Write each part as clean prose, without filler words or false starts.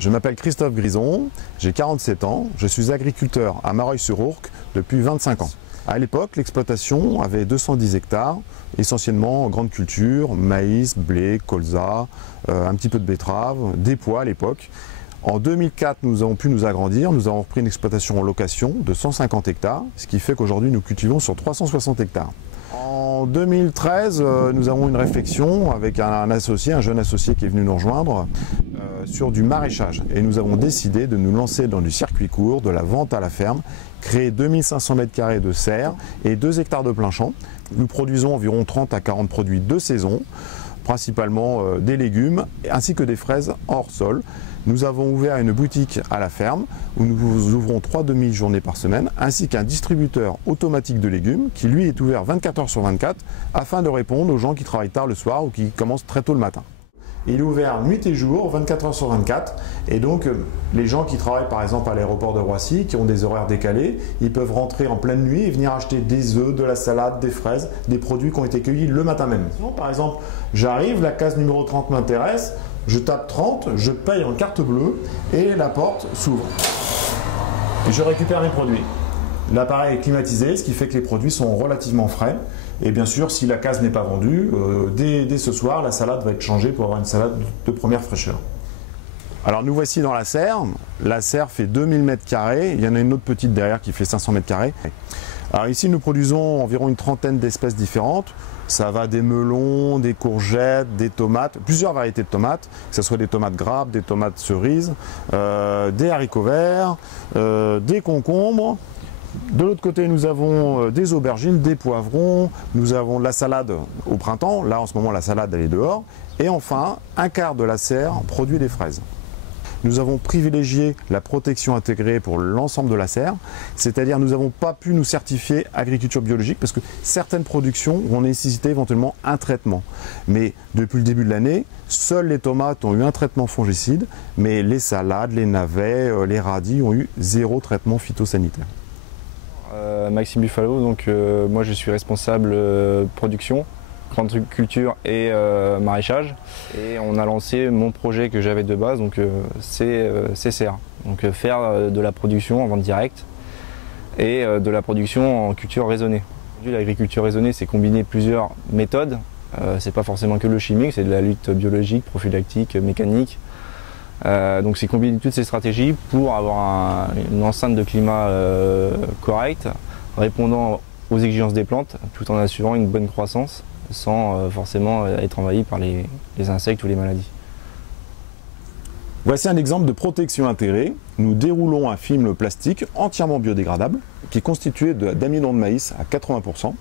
Je m'appelle Christophe Grison, j'ai 47 ans, je suis agriculteur à Mareuil-sur-Ourcq depuis 25 ans. À l'époque, l'exploitation avait 210 hectares, essentiellement en grande culture, maïs, blé, colza, un petit peu de betterave, des pois à l'époque. En 2004, nous avons pu nous agrandir, nous avons repris une exploitation en location de 150 hectares, ce qui fait qu'aujourd'hui nous cultivons sur 360 hectares. En 2013, nous avons une réflexion avec un associé, un jeune associé qui est venu nous rejoindre sur du maraîchage. Et nous avons décidé de nous lancer dans du circuit court, de la vente à la ferme, créer 2500 m² de serres et 2 hectares de plein champ. Nous produisons environ 30 à 40 produits de saison, principalement des légumes ainsi que des fraises hors sol. Nous avons ouvert une boutique à la ferme où nous ouvrons 3 demi-journées par semaine, ainsi qu'un distributeur automatique de légumes qui lui est ouvert 24 h sur 24 afin de répondre aux gens qui travaillent tard le soir ou qui commencent très tôt le matin. Il est ouvert nuit et jour, 24 h sur 24, et donc les gens qui travaillent par exemple à l'aéroport de Roissy, qui ont des horaires décalés, ils peuvent rentrer en pleine nuit et venir acheter des œufs, de la salade, des fraises, des produits qui ont été cueillis le matin même. Par exemple, j'arrive, la case numéro 30 m'intéresse, je tape 30, je paye en carte bleue et la porte s'ouvre. Et je récupère mes produits. L'appareil est climatisé, ce qui fait que les produits sont relativement frais. Et bien sûr, si la case n'est pas vendue, dès ce soir, la salade va être changée pour avoir une salade de première fraîcheur. Alors nous voici dans la serre. La serre fait 2000 m². Il y en a une autre petite derrière qui fait 500 m². Alors ici, nous produisons environ une trentaine d'espèces différentes. Ça va des melons, des courgettes, des tomates, plusieurs variétés de tomates, que ce soit des tomates grappes, des tomates cerises, des haricots verts, des concombres. De l'autre côté, nous avons des aubergines, des poivrons, nous avons de la salade au printemps, là en ce moment la salade elle est dehors, et enfin un quart de la serre produit des fraises. Nous avons privilégié la protection intégrée pour l'ensemble de la serre, c'est-à-dire nous n'avons pas pu nous certifier agriculture biologique parce que certaines productions vont nécessiter éventuellement un traitement. Mais depuis le début de l'année, seules les tomates ont eu un traitement fongicide, mais les salades, les navets, les radis ont eu 0 traitement phytosanitaire. Maxime Buffalo, donc moi je suis responsable production, grande culture et maraîchage, et on a lancé mon projet que j'avais de base, donc c'est CCR, donc faire de la production en vente directe et de la production en culture raisonnée. L'agriculture raisonnée, c'est combiner plusieurs méthodes, c'est pas forcément que le chimique, c'est de la lutte biologique, prophylactique, mécanique. Donc c'est combiner toutes ces stratégies pour avoir une enceinte de climat correcte, répondant aux exigences des plantes, tout en assurant une bonne croissance, sans forcément être envahi par les insectes ou les maladies. Voici un exemple de protection intégrée. Nous déroulons un film plastique entièrement biodégradable qui est constitué d'amidon de maïs à 80%.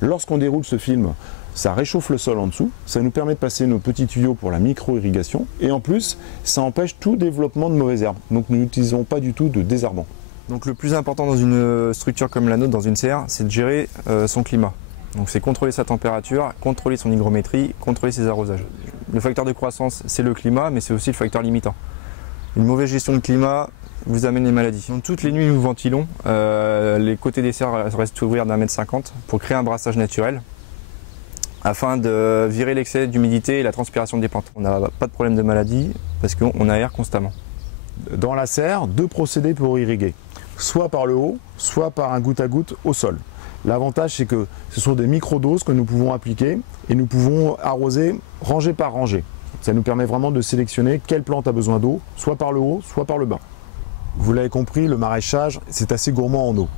Lorsqu'on déroule ce film, ça réchauffe le sol en dessous, ça nous permet de passer nos petits tuyaux pour la micro-irrigation et en plus, ça empêche tout développement de mauvaises herbes. Donc nous n'utilisons pas du tout de désherbant. Donc le plus important dans une structure comme la nôtre, dans une serre, c'est de gérer son climat. Donc c'est contrôler sa température, contrôler son hygrométrie, contrôler ses arrosages. Le facteur de croissance, c'est le climat, mais c'est aussi le facteur limitant. Une mauvaise gestion de climat vous amène les maladies. Donc toutes les nuits, nous ventilons. Les côtés des serres restent ouverts d'1,50 m pour créer un brassage naturel, afin de virer l'excès d'humidité et la transpiration des plantes. On n'a pas de problème de maladie parce qu'on aère constamment. Dans la serre, 2 procédés pour irriguer, soit par le haut, soit par un goutte à goutte au sol. L'avantage, c'est que ce sont des micro-doses que nous pouvons appliquer et nous pouvons arroser rangée par rangée. Ça nous permet vraiment de sélectionner quelle plante a besoin d'eau, soit par le haut, soit par le bas. Vous l'avez compris, le maraîchage, c'est assez gourmand en eau.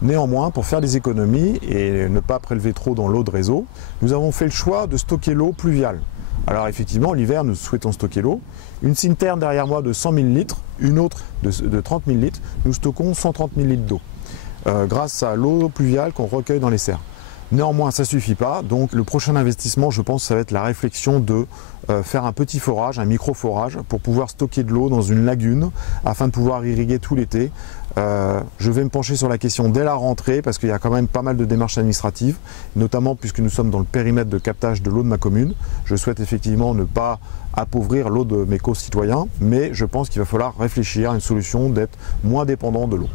Néanmoins, pour faire des économies et ne pas prélever trop dans l'eau de réseau, nous avons fait le choix de stocker l'eau pluviale. Alors effectivement, l'hiver, nous souhaitons stocker l'eau. Une citerne derrière moi de 100 000 litres, une autre de 30 000 litres, nous stockons 130 000 litres d'eau. Grâce à l'eau pluviale qu'on recueille dans les serres. Néanmoins, ça ne suffit pas, donc le prochain investissement, je pense, ça va être la réflexion de faire un petit forage, un micro-forage, pour pouvoir stocker de l'eau dans une lagune, afin de pouvoir irriguer tout l'été. Je vais me pencher sur la question dès la rentrée, parce qu'il y a quand même pas mal de démarches administratives, notamment puisque nous sommes dans le périmètre de captage de l'eau de ma commune. Je souhaite effectivement ne pas appauvrir l'eau de mes concitoyens, mais je pense qu'il va falloir réfléchir à une solution d'être moins dépendant de l'eau.